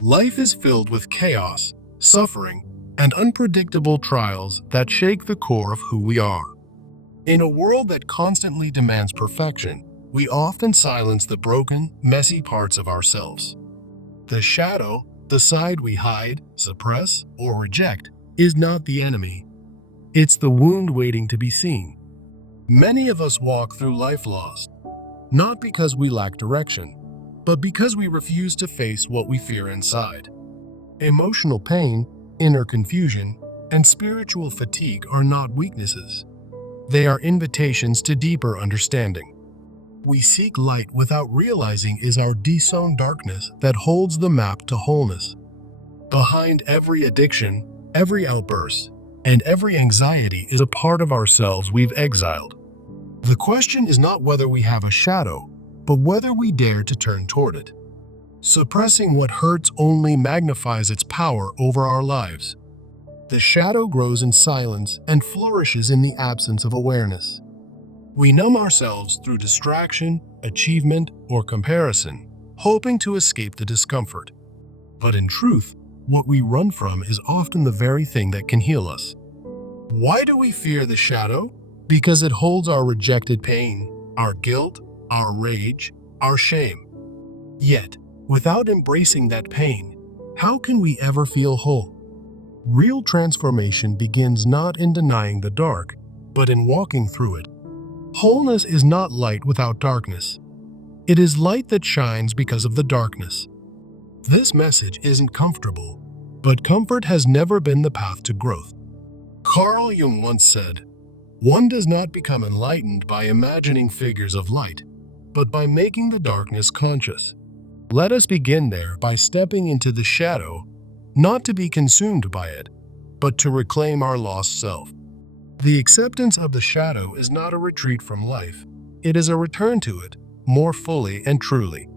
Life is filled with chaos, suffering, and unpredictable trials that shake the core of who we are. In a world that constantly demands perfection, we often silence the broken, messy parts of ourselves. The shadow, the side we hide, suppress, or reject, is not the enemy. It's the wound waiting to be seen. Many of us walk through life lost, not because we lack direction, but because we refuse to face what we fear inside. Emotional pain, inner confusion, and spiritual fatigue are not weaknesses. They are invitations to deeper understanding. We seek light without realizing is our disowned darkness that holds the map to wholeness. Behind every addiction, every outburst, and every anxiety is a part of ourselves we've exiled. The question is not whether we have a shadow, but whether we dare to turn toward it. Suppressing what hurts only magnifies its power over our lives. The shadow grows in silence and flourishes in the absence of awareness. We numb ourselves through distraction, achievement, or comparison, hoping to escape the discomfort. But in truth, what we run from is often the very thing that can heal us. Why do we fear the shadow? Because it holds our rejected pain, our guilt, our rage, our shame. Yet, without embracing that pain, how can we ever feel whole? Real transformation begins not in denying the dark, but in walking through it. Wholeness is not light without darkness. It is light that shines because of the darkness. This message isn't comfortable, but comfort has never been the path to growth. Carl Jung once said, "One does not become enlightened by imagining figures of light, but by making the darkness conscious." Let us begin there by stepping into the shadow, not to be consumed by it, but to reclaim our lost self. The acceptance of the shadow is not a retreat from life. It is a return to it, more fully and truly.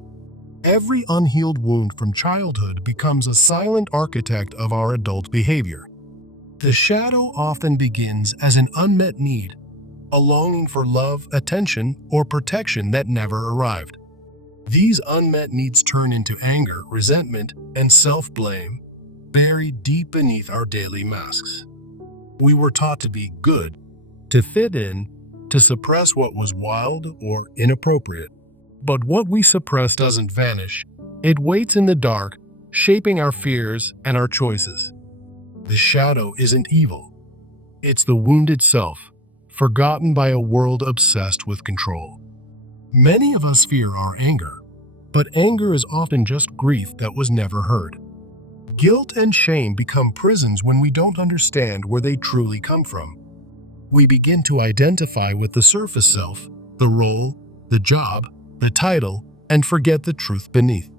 Every unhealed wound from childhood becomes a silent architect of our adult behavior. The shadow often begins as an unmet need, a longing for love, attention, or protection that never arrived. These unmet needs turn into anger, resentment, and self-blame, buried deep beneath our daily masks. We were taught to be good, to fit in, to suppress what was wild or inappropriate. But what we suppress doesn't vanish. It waits in the dark, shaping our fears and our choices. The shadow isn't evil. It's the wounded self, forgotten by a world obsessed with control. Many of us fear our anger, but anger is often just grief that was never heard. Guilt and shame become prisons when we don't understand where they truly come from. We begin to identify with the surface self, the role, the job, the title, and forget the truth beneath.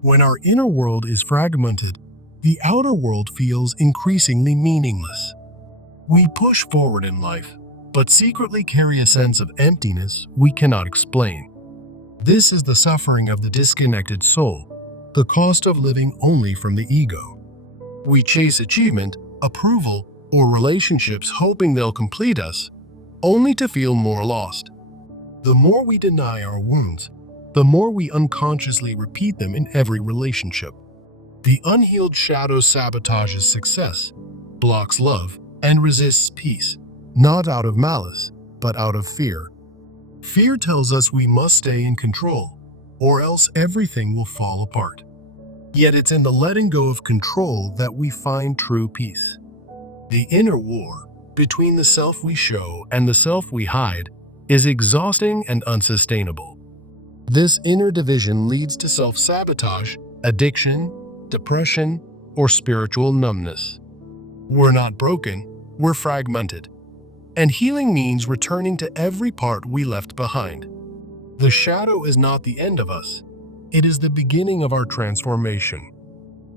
When our inner world is fragmented, the outer world feels increasingly meaningless. We push forward in life, but secretly carry a sense of emptiness we cannot explain. This is the suffering of the disconnected soul, the cost of living only from the ego. We chase achievement, approval, or relationships hoping they'll complete us, only to feel more lost. The more we deny our wounds, the more we unconsciously repeat them in every relationship. The unhealed shadow sabotages success, blocks love, and resists peace, not out of malice, but out of fear. Fear tells us we must stay in control, or else everything will fall apart. Yet it's in the letting go of control that we find true peace. The inner war, between the self we show and the self we hide, is exhausting and unsustainable. This inner division leads to self-sabotage, addiction, depression, or spiritual numbness. We're not broken, we're fragmented. And healing means returning to every part we left behind. The shadow is not the end of us. It is the beginning of our transformation.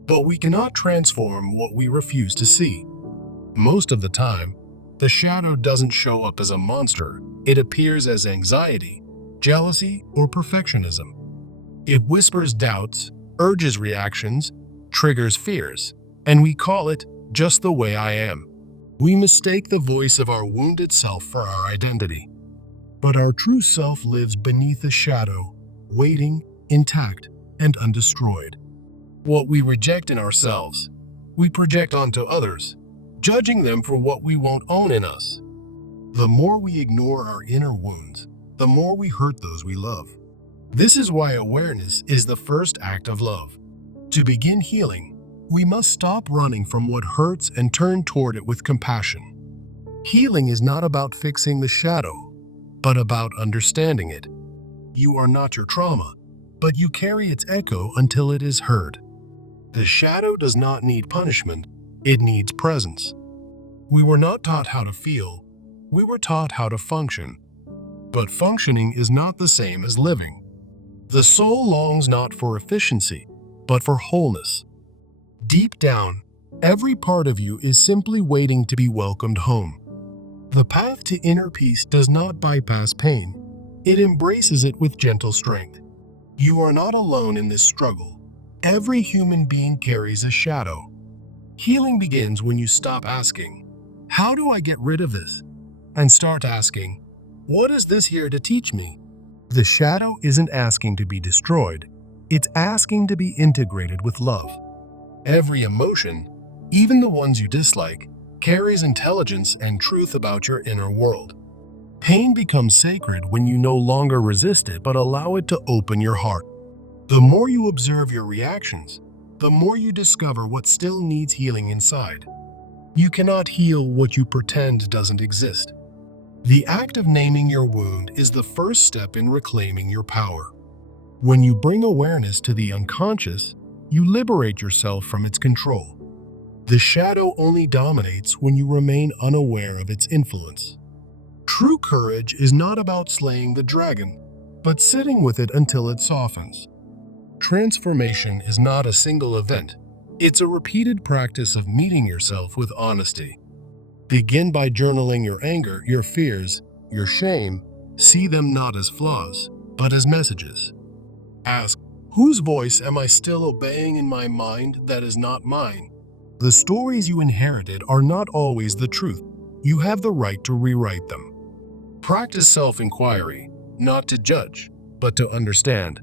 But we cannot transform what we refuse to see. Most of the time, the shadow doesn't show up as a monster. It appears as anxiety, jealousy, or perfectionism. It whispers doubts, urges reactions, triggers fears, and we call it just the way I am. We mistake the voice of our wounded self for our identity. But our true self lives beneath the shadow, waiting, intact, and undestroyed. What we reject in ourselves, we project onto others, judging them for what we won't own in us. The more we ignore our inner wounds, the more we hurt those we love. This is why awareness is the first act of love. To begin healing, we must stop running from what hurts and turn toward it with compassion. Healing is not about fixing the shadow, but about understanding it. You are not your trauma, but you carry its echo until it is heard. The shadow does not need punishment, it needs presence. We were not taught how to feel, we were taught how to function. But functioning is not the same as living. The soul longs not for efficiency, but for wholeness. Deep down, every part of you is simply waiting to be welcomed home. The path to inner peace does not bypass pain. It embraces it with gentle strength. You are not alone in this struggle. Every human being carries a shadow. Healing begins when you stop asking, "How do I get rid of this?" and start asking, "What is this here to teach me?" The shadow isn't asking to be destroyed. It's asking to be integrated with love. Every emotion, even the ones you dislike, carries intelligence and truth about your inner world. Pain becomes sacred when you no longer resist it but allow it to open your heart. The more you observe your reactions, the more you discover what still needs healing inside. You cannot heal what you pretend doesn't exist. The act of naming your wound is the first step in reclaiming your power. When you bring awareness to the unconscious, you liberate yourself from its control. The shadow only dominates when you remain unaware of its influence. True courage is not about slaying the dragon, but sitting with it until it softens. Transformation is not a single event. It's a repeated practice of meeting yourself with honesty. Begin by journaling your anger, your fears, your shame. See them not as flaws, but as messages. Ask, whose voice am I still obeying in my mind that is not mine? The stories you inherited are not always the truth. You have the right to rewrite them. Practice self-inquiry, not to judge, but to understand.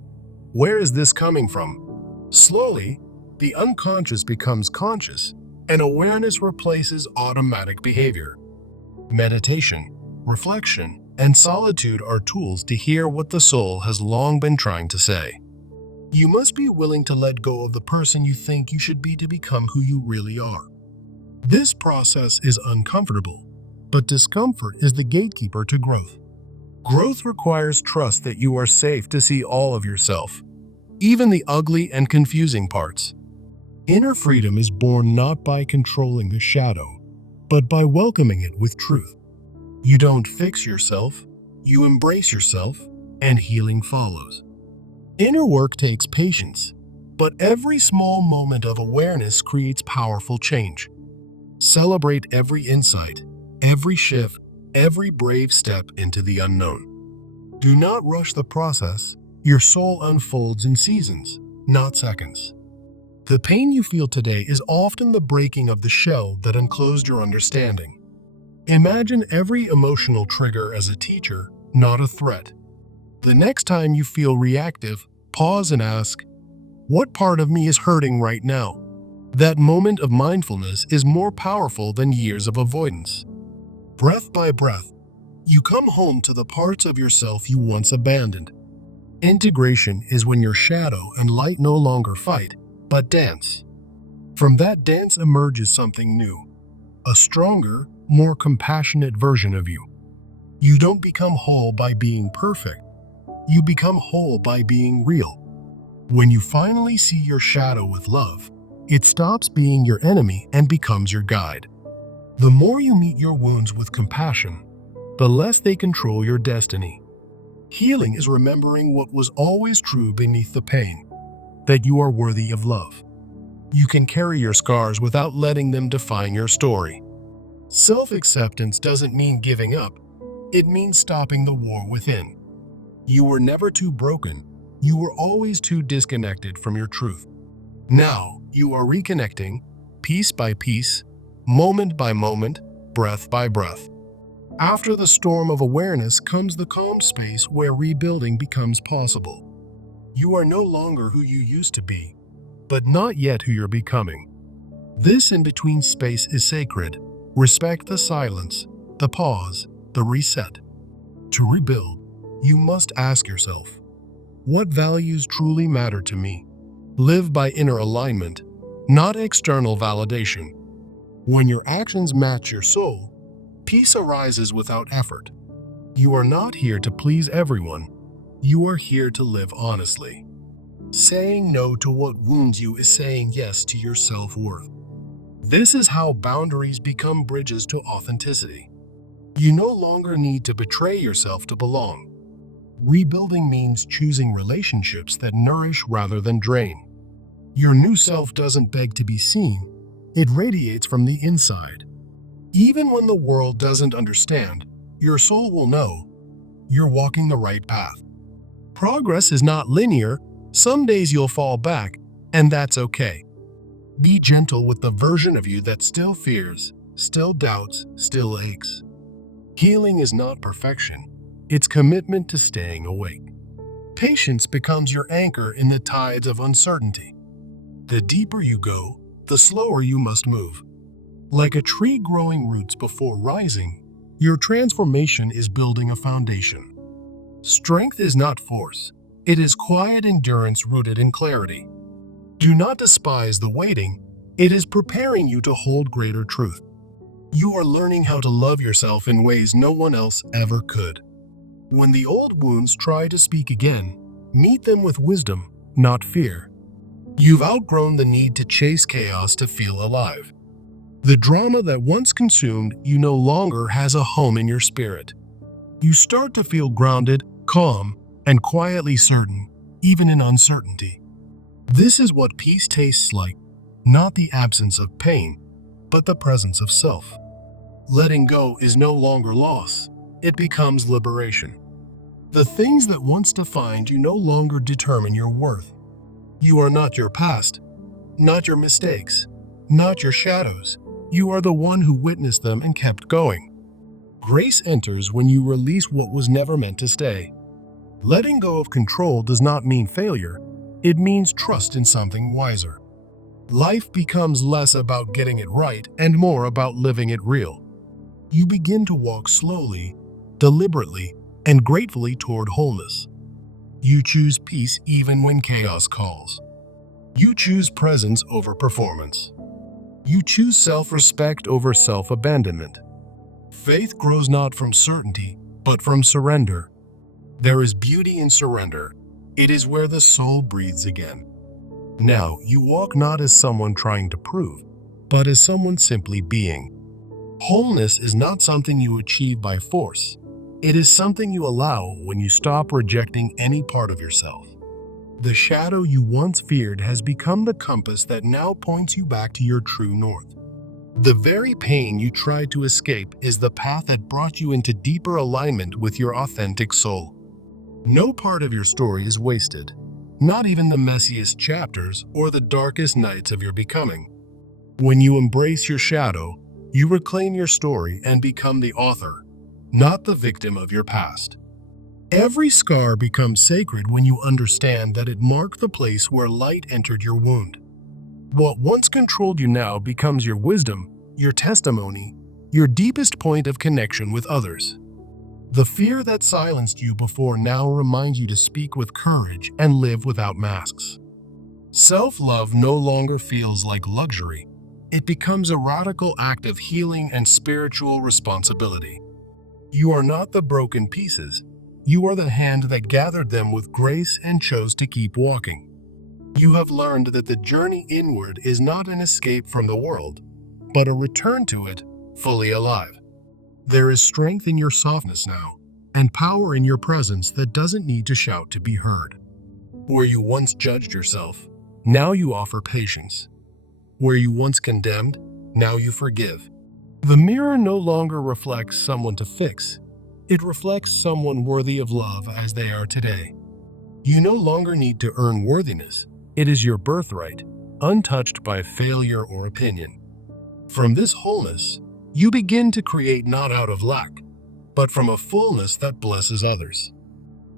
Where is this coming from? Slowly, the unconscious becomes conscious, and awareness replaces automatic behavior. Meditation, reflection, and solitude are tools to hear what the soul has long been trying to say. You must be willing to let go of the person you think you should be to become who you really are. This process is uncomfortable, but discomfort is the gatekeeper to growth. Growth requires trust that you are safe to see all of yourself, even the ugly and confusing parts. Inner freedom is born not by controlling the shadow, but by welcoming it with truth. You don't fix yourself, you embrace yourself, and healing follows. Inner work takes patience, but every small moment of awareness creates powerful change. Celebrate every insight, every shift, every brave step into the unknown. Do not rush the process. Your soul unfolds in seasons, not seconds. The pain you feel today is often the breaking of the shell that enclosed your understanding. Imagine every emotional trigger as a teacher, not a threat. The next time you feel reactive, pause and ask, what part of me is hurting right now? That moment of mindfulness is more powerful than years of avoidance. Breath by breath, you come home to the parts of yourself you once abandoned. Integration is when your shadow and light no longer fight, but dance. From that dance emerges something new, a stronger, more compassionate version of you. You don't become whole by being perfect. You become whole by being real. When you finally see your shadow with love, it stops being your enemy and becomes your guide. The more you meet your wounds with compassion, the less they control your destiny. Healing is remembering what was always true beneath the pain, that you are worthy of love. You can carry your scars without letting them define your story. Self-acceptance doesn't mean giving up. It means stopping the war within. You were never too broken. You were always too disconnected from your truth. Now, you are reconnecting, piece by piece, moment by moment, breath by breath. After the storm of awareness comes the calm space where rebuilding becomes possible. You are no longer who you used to be, but not yet who you're becoming. This in-between space is sacred. Respect the silence, the pause, the reset. To rebuild, you must ask yourself, what values truly matter to me? Live by inner alignment, not external validation. When your actions match your soul, peace arises without effort. You are not here to please everyone. You are here to live honestly. Saying no to what wounds you is saying yes to your self-worth. This is how boundaries become bridges to authenticity. You no longer need to betray yourself to belong. Rebuilding means choosing relationships that nourish rather than drain. Your new self doesn't beg to be seen, it radiates from the inside. Even when the world doesn't understand, your soul will know you're walking the right path. Progress is not linear. Some days you'll fall back, and that's okay. Be gentle with the version of you that still fears, still doubts, still aches. Healing is not perfection. It's commitment to staying awake. Patience becomes your anchor in the tides of uncertainty. The deeper you go, the slower you must move. Like a tree growing roots before rising, your transformation is building a foundation. Strength is not force. It is quiet endurance rooted in clarity. Do not despise the waiting. It is preparing you to hold greater truth. You are learning how to love yourself in ways no one else ever could. When the old wounds try to speak again, meet them with wisdom, not fear. You've outgrown the need to chase chaos to feel alive. The drama that once consumed you no longer has a home in your spirit. You start to feel grounded, calm, and quietly certain, even in uncertainty. This is what peace tastes like, not the absence of pain, but the presence of self. Letting go is no longer loss, it becomes liberation. The things that once defined you no longer determine your worth. You are not your past, not your mistakes, not your shadows. You are the one who witnessed them and kept going. Grace enters when you release what was never meant to stay. Letting go of control does not mean failure. It means trust in something wiser. Life becomes less about getting it right and more about living it real. You begin to walk slowly, deliberately, and gratefully toward wholeness. You choose peace even when chaos calls. You choose presence over performance. You choose self-respect over self-abandonment. Faith grows not from certainty, but from surrender. There is beauty in surrender. It is where the soul breathes again. Now, you walk not as someone trying to prove, but as someone simply being. Wholeness is not something you achieve by force. It is something you allow when you stop rejecting any part of yourself. The shadow you once feared has become the compass that now points you back to your true north. The very pain you tried to escape is the path that brought you into deeper alignment with your authentic soul. No part of your story is wasted, not even the messiest chapters or the darkest nights of your becoming. When you embrace your shadow, you reclaim your story and become the author, not the victim of your past. Every scar becomes sacred when you understand that it marked the place where light entered your wound. What once controlled you now becomes your wisdom, your testimony, your deepest point of connection with others. The fear that silenced you before now reminds you to speak with courage and live without masks. Self-love no longer feels like luxury. It becomes a radical act of healing and spiritual responsibility. You are not the broken pieces. You are the hand that gathered them with grace and chose to keep walking. You have learned that the journey inward is not an escape from the world, but a return to it, fully alive. There is strength in your softness now, and power in your presence that doesn't need to shout to be heard. Where you once judged yourself, now you offer patience. Where you once condemned, now you forgive. The mirror no longer reflects someone to fix. It reflects someone worthy of love as they are today. You no longer need to earn worthiness. It is your birthright, untouched by failure or opinion. From this wholeness, you begin to create not out of lack, but from a fullness that blesses others.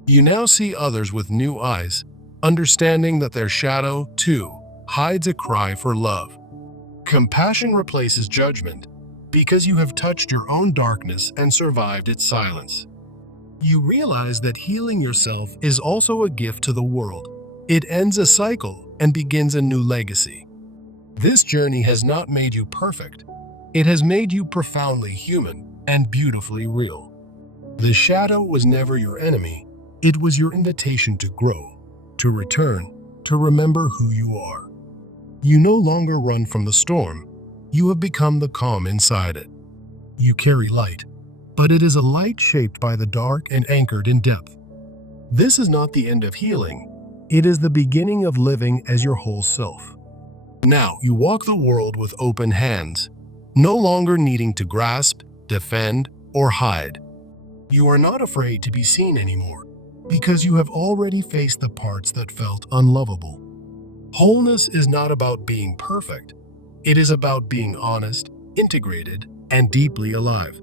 You now see others with new eyes, understanding that their shadow, too, hides a cry for love. Compassion replaces judgment because you have touched your own darkness and survived its silence. You realize that healing yourself is also a gift to the world. It ends a cycle and begins a new legacy. This journey has not made you perfect. It has made you profoundly human and beautifully real. The shadow was never your enemy. It was your invitation to grow, to return, to remember who you are. You no longer run from the storm. You have become the calm inside it. You carry light, but it is a light shaped by the dark and anchored in depth. This is not the end of healing. It is the beginning of living as your whole self. Now you walk the world with open hands, no longer needing to grasp, defend, or hide. You are not afraid to be seen anymore, because you have already faced the parts that felt unlovable. Wholeness is not about being perfect. It is about being honest, integrated, and deeply alive.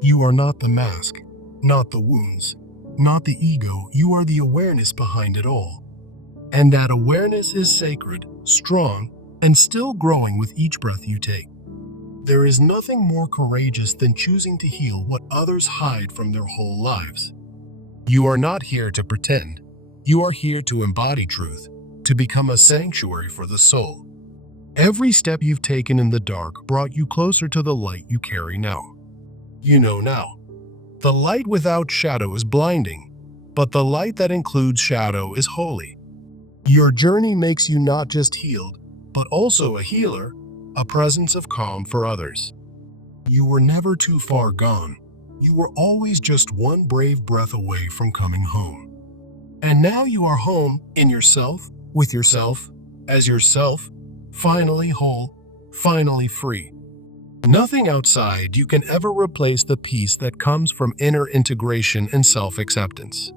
You are not the mask, not the wounds, not the ego. You are the awareness behind it all. And that awareness is sacred, strong, and still growing with each breath you take. There is nothing more courageous than choosing to heal what others hide from their whole lives. You are not here to pretend. You are here to embody truth, to become a sanctuary for the soul. Every step you've taken in the dark brought you closer to the light you carry now. You know now. The light without shadow is blinding, but the light that includes shadow is holy. Your journey makes you not just healed, but also a healer, a presence of calm for others. You were never too far gone. You were always just one brave breath away from coming home. And now you are home in yourself, with yourself, as yourself, finally whole, finally free. Nothing outside you can ever replace the peace that comes from inner integration and self-acceptance.